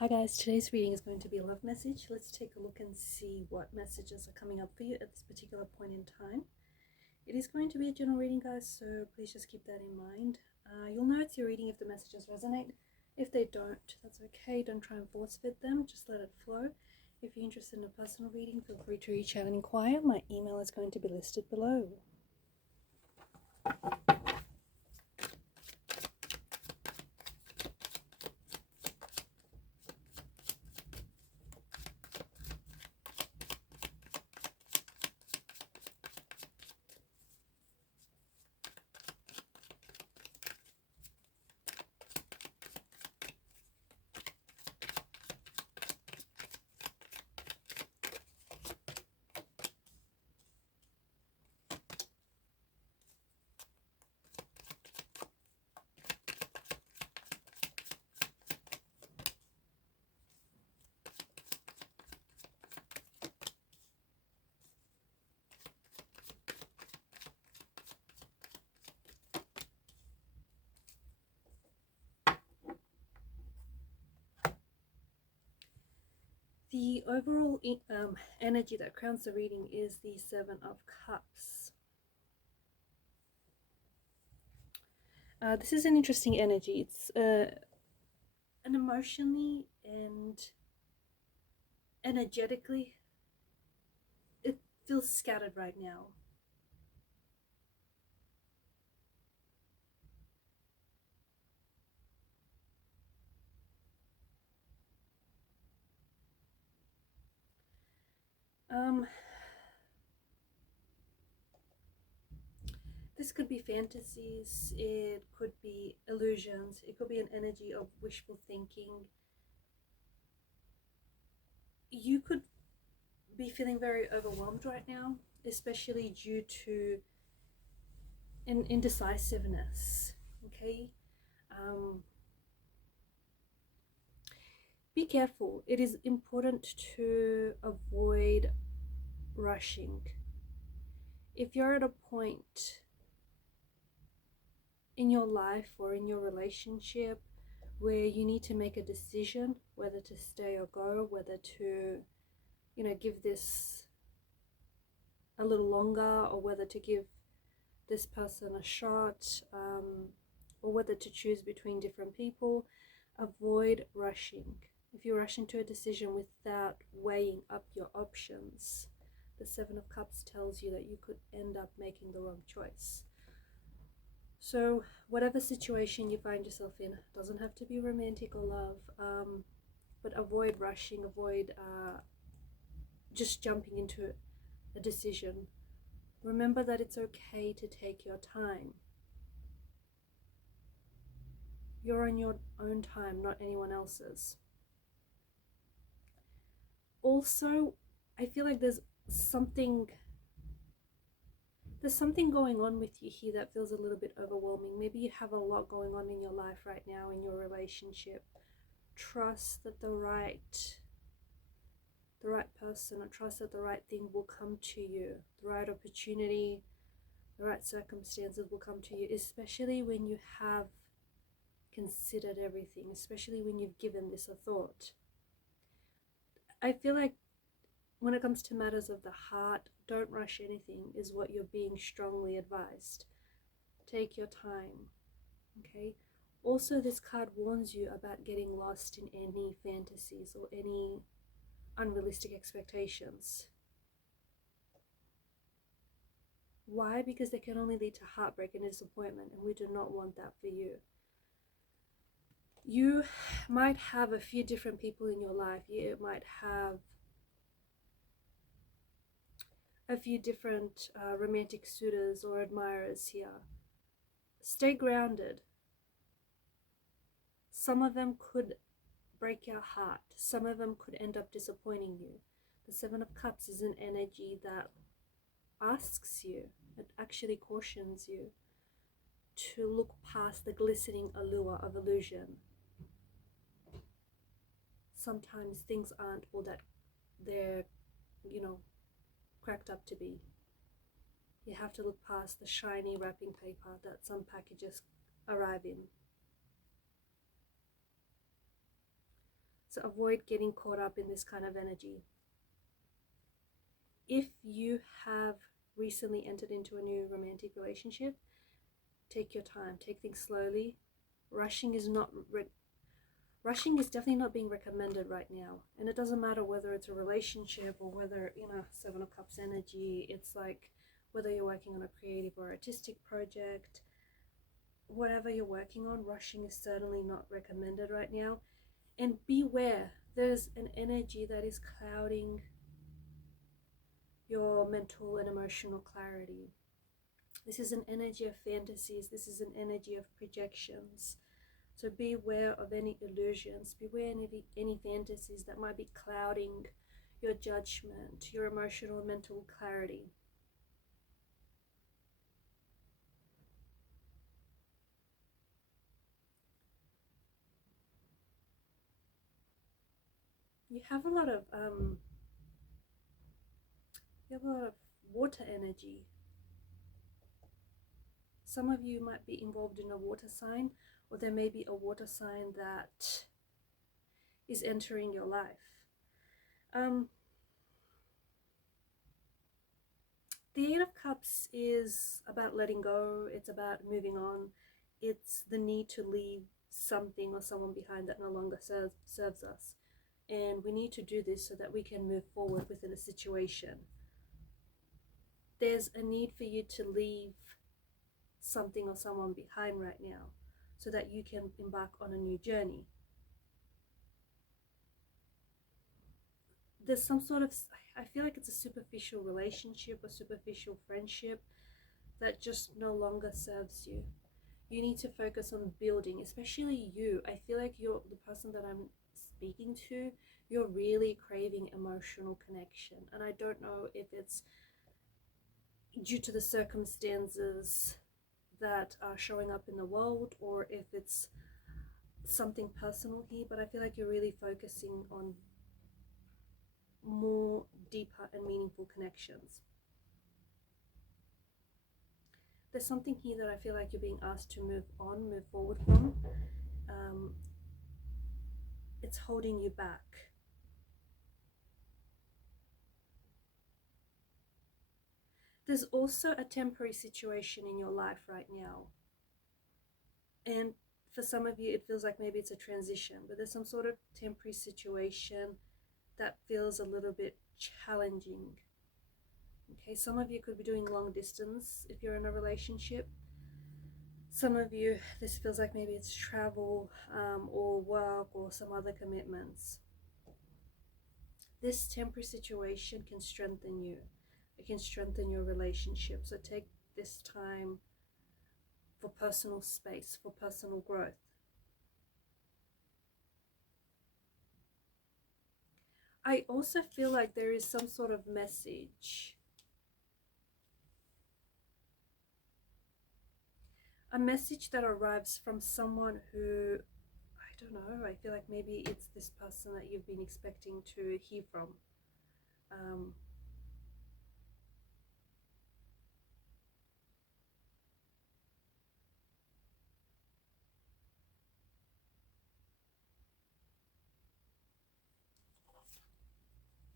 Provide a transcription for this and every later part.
Hi guys, today's reading is going to be a love message. Let's take a look and see what messages are coming up for you at this particular point in time. It is going to be a general reading, guys, so please just keep that in mind. You'll know it's your reading if the messages resonate. If they don't, that's okay. Don't try and force fit them, just let it flow. If you're interested in a personal reading, feel free to reach out and inquire. My email is going to be listed below. The overall energy that crowns the reading is the Seven of Cups. This is an interesting energy. It's an emotionally and energetically, it feels scattered right now. This could be fantasies, it could be illusions, it could be an energy of wishful thinking. You could be feeling very overwhelmed right now, especially due to an indecisiveness, okay? Be careful. It is important to avoid rushing. If you're at a point in your life or in your relationship where you need to make a decision whether to stay or go, whether to, give this a little longer, or whether to give this person a shot, or whether to choose between different people, avoid rushing. If you rush into a decision without weighing up your options, the Seven of Cups tells you that you could end up making the wrong choice. So whatever situation you find yourself in, doesn't have to be romantic or love, but avoid rushing, avoid just jumping into a decision. Remember that it's okay to take your time. You're on your own time, not anyone else's. Also, I feel like there's something going on with you here that feels a little bit overwhelming. Maybe you have a lot going on in your life right now, in your relationship. Trust that the right person, or trust that the right thing will come to you. The right opportunity, the right circumstances will come to you, especially when you have considered everything, especially when you've given this a thought. I feel like when it comes to matters of the heart, don't rush anything is what you're being strongly advised. Take your time, okay? Also, this card warns you about getting lost in any fantasies or any unrealistic expectations. Why? Because they can only lead to heartbreak and disappointment, and we do not want that for you. You might have a few different people in your life. You might have a few different romantic suitors or admirers here. Stay grounded. Some of them could break your heart. Some of them could end up disappointing you. The Seven of Cups is an energy that asks you, it actually cautions you to look past the glistening allure of illusion. Sometimes things aren't all that they're, cracked up to be. You have to look past the shiny wrapping paper that some packages arrive in. So avoid getting caught up in this kind of energy. If you have recently entered into a new romantic relationship, take your time, take things slowly. Rushing is definitely not being recommended right now. And it doesn't matter whether it's a relationship or whether, Seven of Cups energy. It's like whether you're working on a creative or artistic project, whatever you're working on, rushing is certainly not recommended right now. And beware, there's an energy that is clouding your mental and emotional clarity. This is an energy of fantasies. This is an energy of projections. So beware of any illusions. Beware of any fantasies that might be clouding your judgment, your emotional and mental clarity. You have a lot of water energy. Some of you might be involved in a water sign, or there may be a water sign that is entering your life. The Eight of Cups is about letting go. It's about moving on. It's the need to leave something or someone behind that no longer serves us. And we need to do this so that we can move forward within a situation. There's a need for you to leave something or someone behind right now so that you can embark on a new journey. There's some sort of, I feel like it's a superficial relationship or superficial friendship that just no longer serves you. You need to focus on building, especially you. I feel like you're the person that I'm speaking to. You're really craving emotional connection. And I don't know if it's due to the circumstances that are showing up in the world or if it's something personal here, but I feel like you're really focusing on more deeper and meaningful connections. There's something here that I feel like you're being asked to move forward from. It's holding you back. There's also a temporary situation in your life right now. And for some of you, it feels like maybe it's a transition, but there's some sort of temporary situation that feels a little bit challenging. Okay, some of you could be doing long distance if you're in a relationship. Some of you, this feels like maybe it's travel or work or some other commitments. This temporary situation can strengthen you. It can strengthen your relationship. So take this time for personal space, for personal growth. I also feel like there is some sort of message. A message that arrives from someone who, I don't know, I feel like maybe it's this person that you've been expecting to hear from.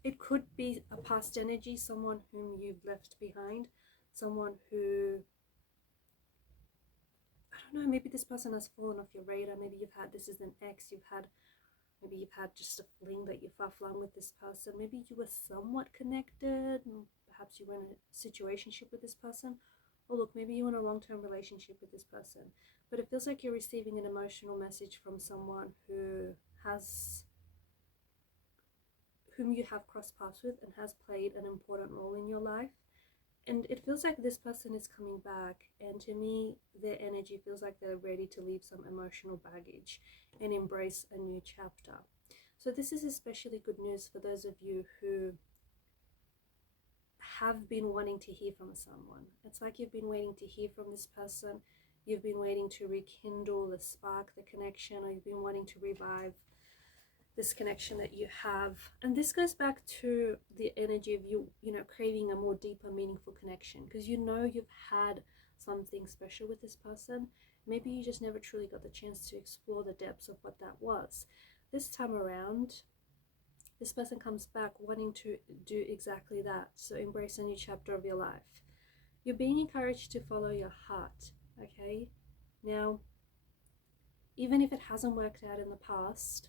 It could be a past energy, someone whom you've left behind, someone who, I don't know, maybe this person has fallen off your radar. Maybe you've had, this is an ex, maybe you've had just a fling that you're far-flung with this person. Maybe you were somewhat connected, and perhaps you were in a situationship with this person. Or look, maybe you're in a long-term relationship with this person. But it feels like you're receiving an emotional message from someone whom you have crossed paths with and has played an important role in your life. And it feels like this person is coming back, and to me, their energy feels like they're ready to leave some emotional baggage and embrace a new chapter. So this is especially good news for those of you who have been wanting to hear from someone. It's like you've been waiting to hear from this person. You've been waiting to rekindle the spark, the connection, or you've been wanting to revive this connection that you have. And this goes back to the energy of you craving a more deeper, meaningful connection, because you've had something special with this person. Maybe you just never truly got the chance to explore the depths of what that was. this time around, this person comes back wanting to do exactly that. So embrace a new chapter of your life. You're being encouraged to follow your heart, okay? Now, even if it hasn't worked out in the past,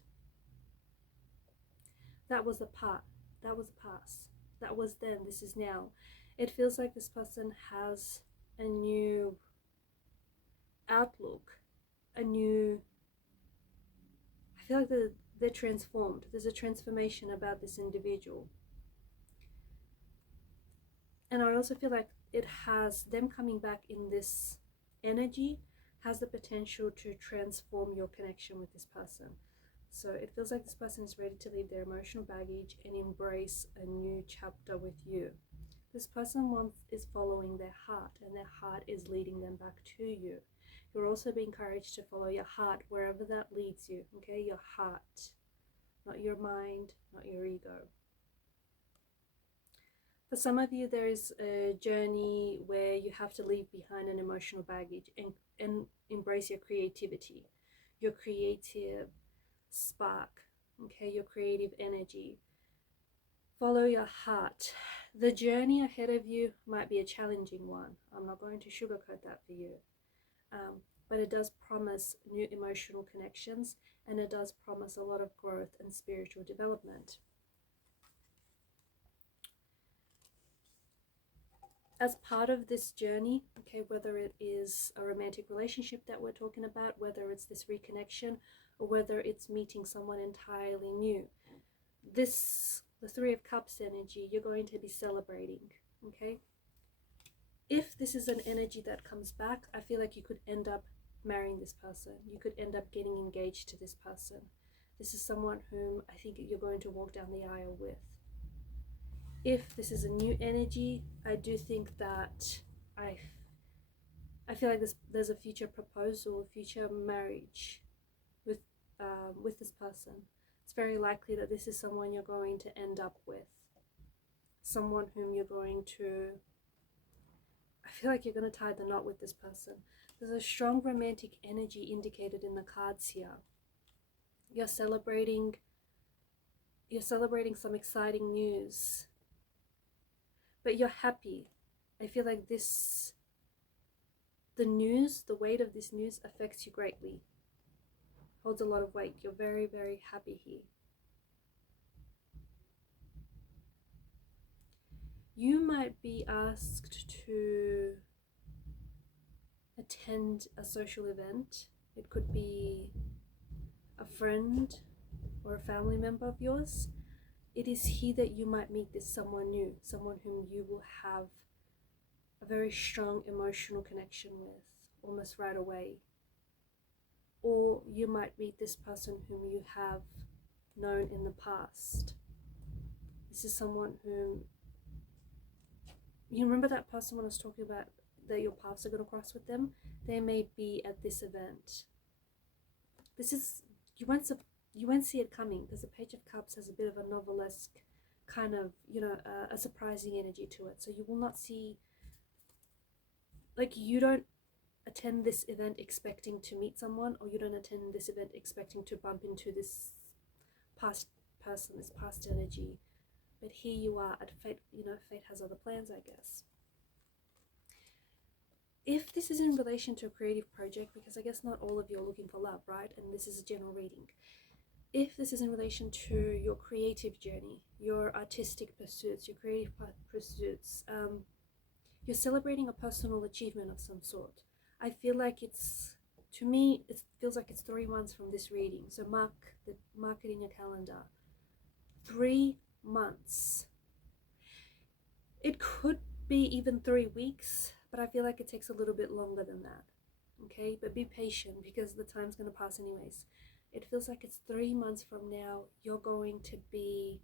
that was the past. That was the past. That was then. This is now. It feels like this person has a new outlook, a new... I feel like they're transformed. There's a transformation about this individual. And I also feel like it has them coming back in this energy has the potential to transform your connection with this person. So it feels like this person is ready to leave their emotional baggage and embrace a new chapter with you. This person is following their heart, and their heart is leading them back to you. You're also being encouraged to follow your heart wherever that leads you, okay? Your heart, not your mind, not your ego. For some of you, there is a journey where you have to leave behind an emotional baggage and embrace your creativity, your creative spark, okay, your creative energy. Follow your heart. The journey ahead of you might be a challenging one. I'm not going to sugarcoat that for you. But it does promise new emotional connections, and it does promise a lot of growth and spiritual development. As part of this journey, okay, whether it is a romantic relationship that we're talking about, whether it's this reconnection, or whether it's meeting someone entirely new, the Three of Cups energy, you're going to be celebrating, okay? If this is an energy that comes back, I feel like you could end up marrying this person. You could end up getting engaged to this person. This is someone whom I think you're going to walk down the aisle with. If this is a new energy, I do think that I feel like there's a future proposal, future marriage with this person. It's very likely that this is someone you're going to end up with. Someone whom you're going to... I feel like you're going to tie the knot with this person. There's a strong romantic energy indicated in the cards here. You're celebrating some exciting news. But you're happy. I feel like the weight of this news affects you greatly. Holds a lot of weight. You're very, very happy here. You might be asked to attend a social event. It could be a friend or a family member of yours. It is here that you might meet someone new, someone whom you will have a very strong emotional connection with almost right away. Or you might meet this person whom you have known in the past. This is someone whom... You remember that person when I was talking about that your paths are going to cross with them? They may be at this event. This is... You won't see it coming, because the Page of Cups has a bit of a novelesque kind of, a surprising energy to it. So you will not see... Like, you don't attend this event expecting to meet someone, or you don't attend this event expecting to bump into this past person, this past energy. But here you are at fate. Fate has other plans, I guess. If this is in relation to a creative project, because I guess not all of you are looking for love, right? And this is a general reading. If this is in relation to your creative journey, your artistic pursuits, your creative pursuits, you're celebrating a personal achievement of some sort. I feel like to me, it feels like it's 3 months from this reading. So mark it in your calendar. 3 months. It could be even 3 weeks, but I feel like it takes a little bit longer than that. Okay, but be patient, because the time's going to pass anyways. It feels like it's 3 months from now. You're going to be...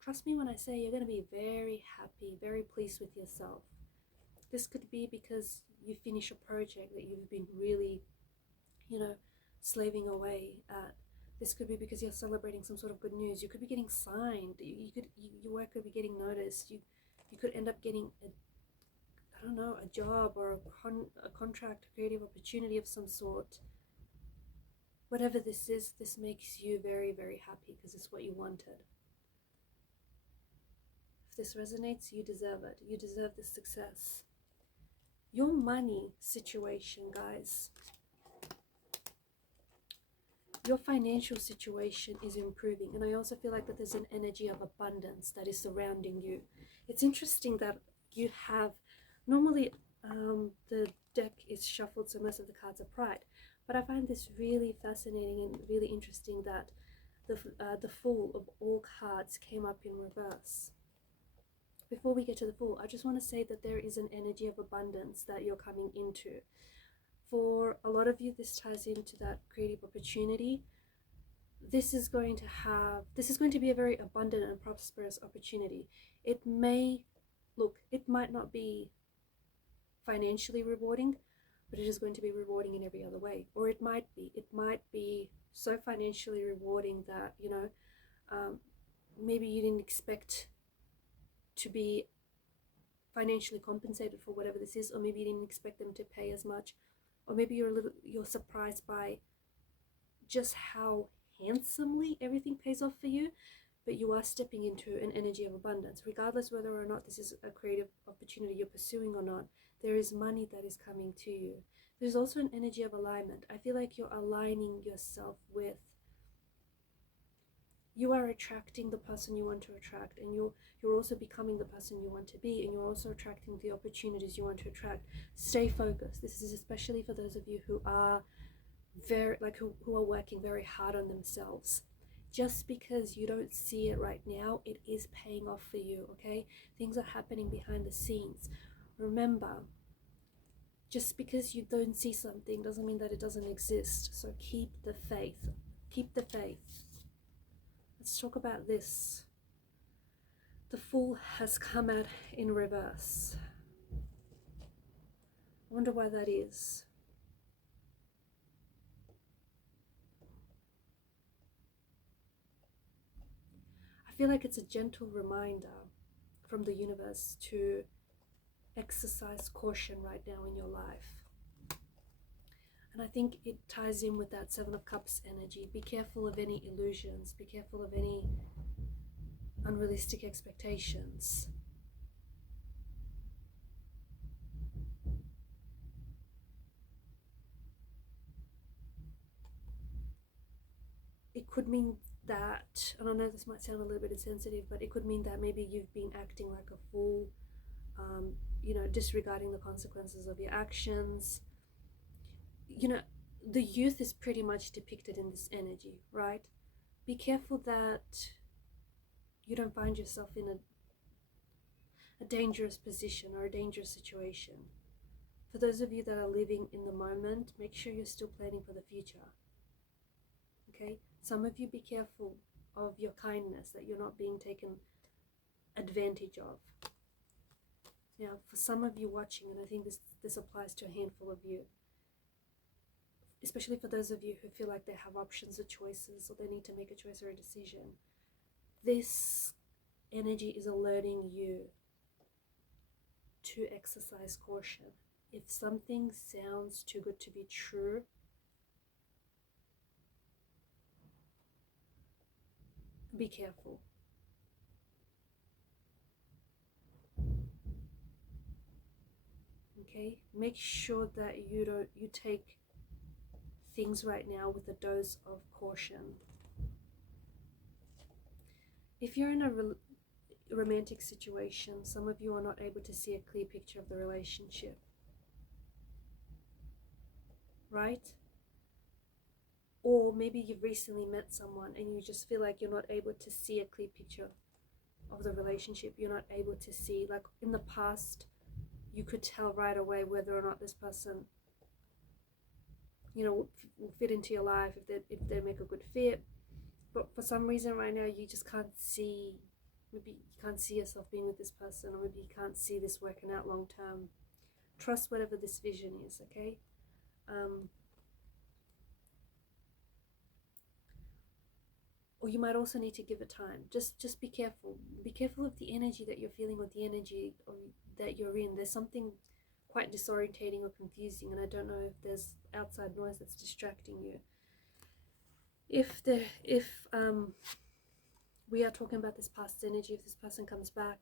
Trust me when I say you're going to be very happy, very pleased with yourself. This could be because you finish a project that you've been really, slaving away at. This could be because you're celebrating some sort of good news. You could be getting signed. Your work could be getting noticed. You could end up getting a job or a contract, a creative opportunity of some sort. Whatever this is, this makes you very, very happy because it's what you wanted. If this resonates, you deserve it. You deserve this success. Your money situation, guys. Your financial situation is improving. And I also feel like that there's an energy of abundance that is surrounding you. It's interesting that you have, normally the deck is shuffled, so most of the cards are pride. But I find this really fascinating and really interesting that the Fool of all cards came up in reverse. Before we get to the Fool, I just want to say that there is an energy of abundance that you're coming into. For a lot of you, this ties into that creative opportunity. This is going to be a very abundant and prosperous opportunity. It may, it might not be financially rewarding, but it is going to be rewarding in every other way. Or it might be so financially rewarding that, maybe you didn't expect to be financially compensated for whatever this is, or maybe you didn't expect them to pay as much, or maybe you're surprised by just how handsomely everything pays off for you. But you are stepping into an energy of abundance, regardless whether or not this is a creative opportunity you're pursuing or not. There is money that is coming to you. There's also an energy of alignment. I feel like you're aligning yourself with, you are attracting the person you want to attract, and you're also becoming the person you want to be, and you're also attracting the opportunities you want to attract. Stay focused. This is especially for those of you who are who are working very hard on themselves. Just because you don't see it right now, it is paying off for you, okay? Things are happening behind the scenes. Remember, just because you don't see something doesn't mean that it doesn't exist. So keep the faith. Keep the faith. Let's talk about this. The Fool has come out in reverse. I wonder why that is. I feel like it's a gentle reminder from the universe to exercise caution right now in your life. And I think it ties in with that Seven of Cups energy. Be careful of any illusions. Be careful of any unrealistic expectations. It could mean that, and I know this might sound a little bit insensitive, but it could mean that maybe you've been acting like a fool, disregarding the consequences of your actions. The youth is pretty much depicted in this energy, right? Be careful that you don't find yourself in a dangerous position or a dangerous situation. For those of you that are living in the moment, make sure you're still planning for the future. Okay? Some of you, be careful of your kindness, that you're not being taken advantage of. Now, for some of you watching, and I think this applies to a handful of you, especially for those of you who feel like they have options or choices, or they need to make a choice or a decision, this energy is alerting you to exercise caution. If something sounds too good to be true, be careful. Okay? Make sure that you take things right now with a dose of caution. If you're in a romantic situation, some of you are not able to see a clear picture of the relationship, right? Or maybe you've recently met someone and you just feel like you're not able to see a clear picture of the relationship. You're not able to see, like in the past, you could tell right away whether or not this person, will fit into your life, if they make a good fit. But for some reason right now, you just can't see, maybe you can't see yourself being with this person, or maybe you can't see this working out long term. Trust whatever this vision is, okay? Or you might also need to give it time. Just be careful. Be careful of the energy that you're feeling, or the energy that you're in. There's something quite disorientating or confusing, and I don't know if there's outside noise that's distracting you. if we are talking about this past energy, if this person comes back,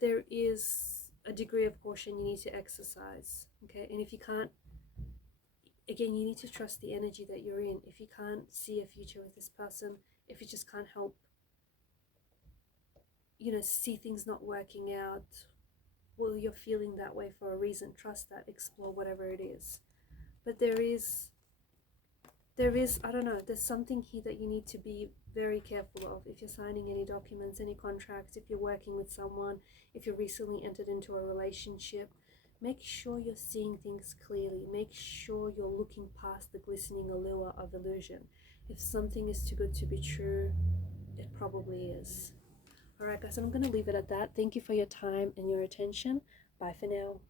there is a degree of caution you need to exercise, okay? And if you can't, again, you need to trust the energy that you're in. If you can't see a future with this person, if you just can't help, you know, see things not working out, well, you're feeling that way for a reason. Trust that, explore whatever it is. But there is, I don't know, there's something here that you need to be very careful of. If you're signing any documents, any contracts, if you're working with someone, if you're recently entered into a relationship, make sure you're seeing things clearly. Make sure you're looking past the glistening allure of illusion. If something is too good to be true, it probably is. Alright guys, I'm going to leave it at that. Thank you for your time and your attention. Bye for now.